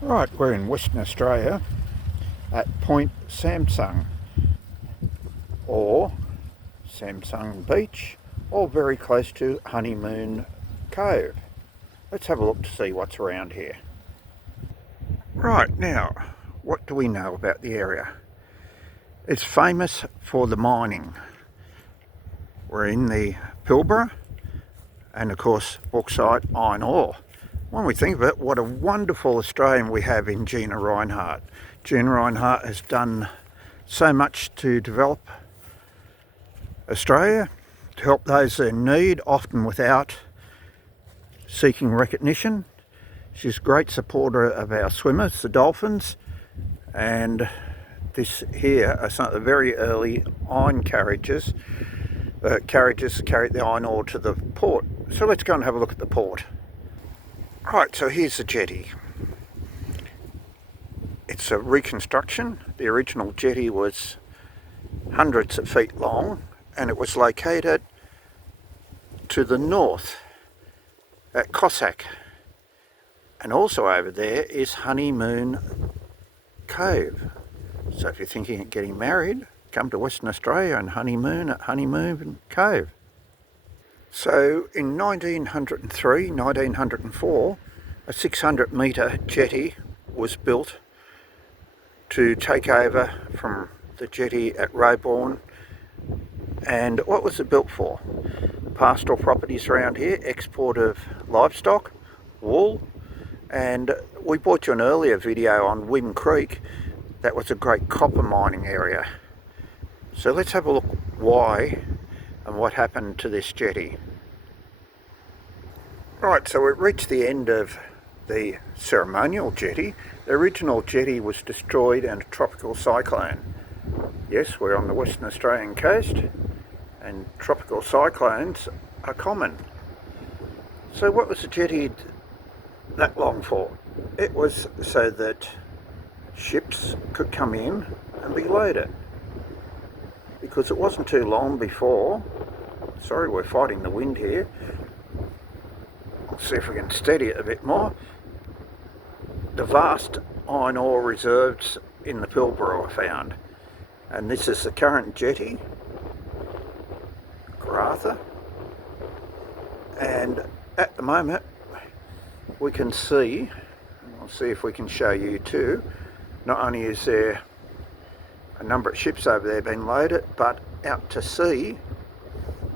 Right, we're in Western Australia at Point Samson or Samson Beach, or very close to Honeymoon Cove. Let's have a look to see what's around here. Right, now, what do we know about the area? It's famous for the mining. We're in the Pilbara and of course bauxite, iron ore. When we think of it, what a wonderful Australian we have in Gina Rinehart. Gina Rinehart has done so much to develop Australia, to help those in need, often without seeking recognition. She's a great supporter of our swimmers, the dolphins, and this here are some of the very early iron carriages that carried the iron ore to the port. So let's go and have a look at the port. Right, so here's the jetty. It's a reconstruction. The original jetty was hundreds of feet long and it was located to the north at Cossack. And also over there is Honeymoon Cove. So if you're thinking of getting married, come to Western Australia and honeymoon at Honeymoon Cove. So in 1903, 1904, a 600 metre jetty was built to take over from the jetty at Roebourne. And what was it built for? Pastoral properties around here, export of livestock, wool, and we brought you an earlier video on Wind Creek. That was a great copper mining area. So let's have a look why and what happened to this jetty. Right, so we've reached the end of the ceremonial jetty. The original jetty was destroyed in a tropical cyclone. Yes, we're on the Western Australian coast and tropical cyclones are common. So what was the jetty that long for? It was so that ships could come in and be loaded. Because it wasn't too long before, sorry we're fighting the wind here, I'll see if we can steady it a bit more, the vast iron ore reserves in the Pilbara were found. And this is the current jetty, Karratha, and at the moment we can see, I'll see if we can show you too, not only is there a number of ships over there being loaded, but out to sea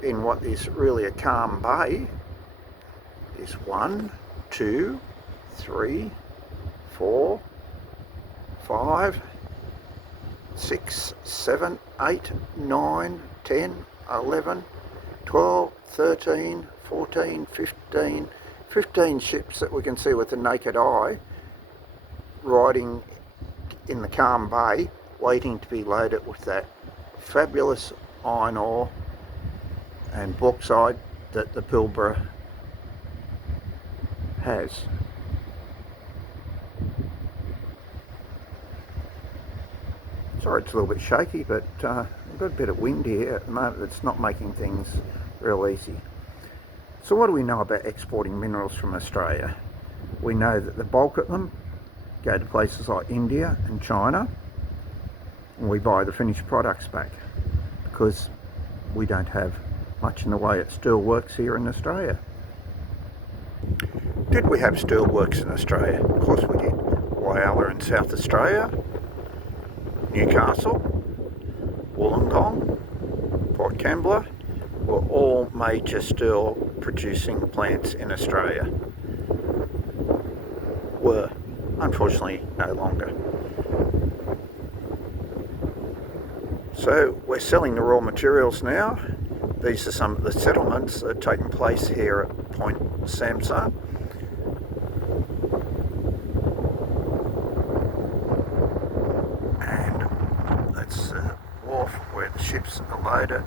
in what is really a calm bay is 1, 2, 3, 4, 5, 6, 7, 8, 9, 10, 11, 12, 13, 14, 15 ships that we can see with the naked eye riding in the calm bay, waiting to be loaded with that fabulous iron ore and bauxite that the Pilbara has. Sorry it's a little bit shaky, but we've got a bit of wind here at the moment that's not making things real easy. So what do we know about exporting minerals from Australia? We know that the bulk of them go to places like India and China, and we buy the finished products back because we don't have much in the way of steelworks here in Australia. Did we have steelworks in Australia? Of course we did. Whyalla in South Australia, Newcastle, Wollongong, Port Kembla were all major steel producing plants in Australia. Were, unfortunately, no longer. So we're selling the raw materials now. These are some of the settlements that are taking place here at Point Samson. And that's the wharf where the ships are loaded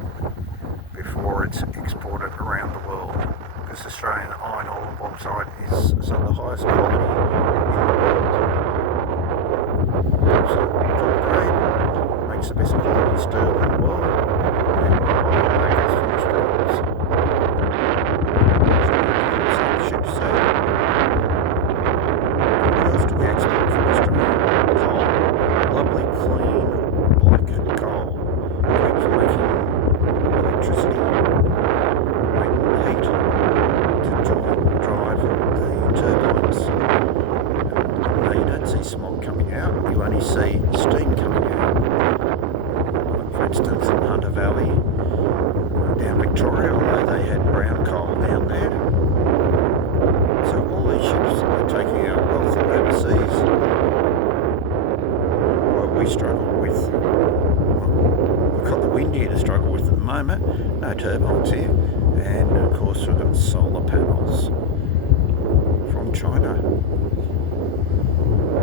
before it's exported around the world. Because Australian iron ore and bauxite is some of the highest quality in the world. So top grade makes the best quality steel in the world. And we buy it back as finished products. So we can sell ships. What else do we export moment. No turbines here. And of course we've got solar panels from China.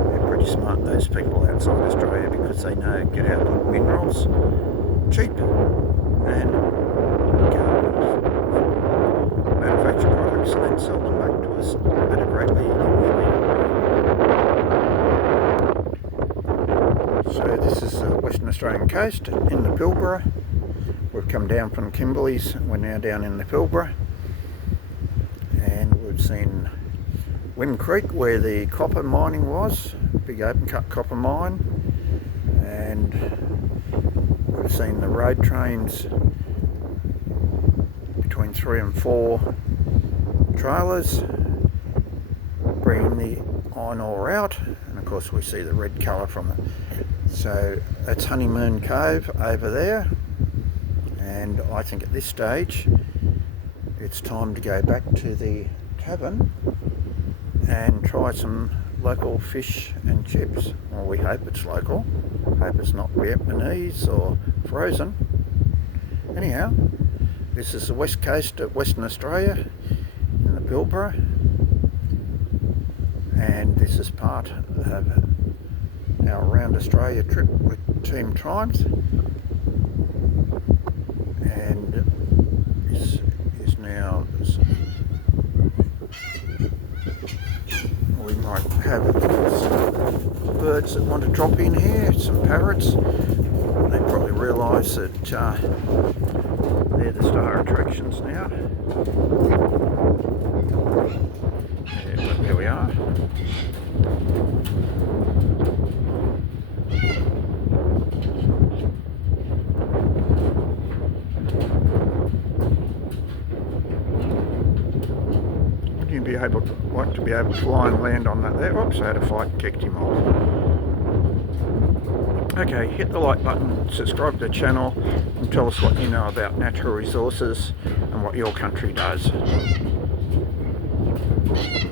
They're pretty smart, those people outside Australia, because they know get our good minerals cheap and manufacture products and then sell them back to us at a greatly inflated rate. So this is the Western Australian coast in the Pilbara. We've come down from Kimberley's, we're now down in the Pilbara, and we've seen Wind Creek where the copper mining was, big open cut copper mine, and we've seen the road trains between 3 and 4 trailers bringing the iron ore out, and of course we see the red colour from it. So that's Honeymoon Cove over there, and I think at this stage it's time to go back to the tavern and try some local fish and chips. Well, we hope it's local, hope it's not Vietnamese or frozen. Anyhow, this is the west coast of Western Australia in the Pilbara, and this is part of our Round Australia trip with Team Triumph, and this is now, we might have some birds that want to drop in here, some parrots. They probably realise that they're the star attractions now. Yeah, there we are. Would you be able to, like to be able to fly and land on that there? Oops, I had a fight and kicked him off. Okay, hit the like button, subscribe to the channel, and tell us what you know about natural resources and what your country does.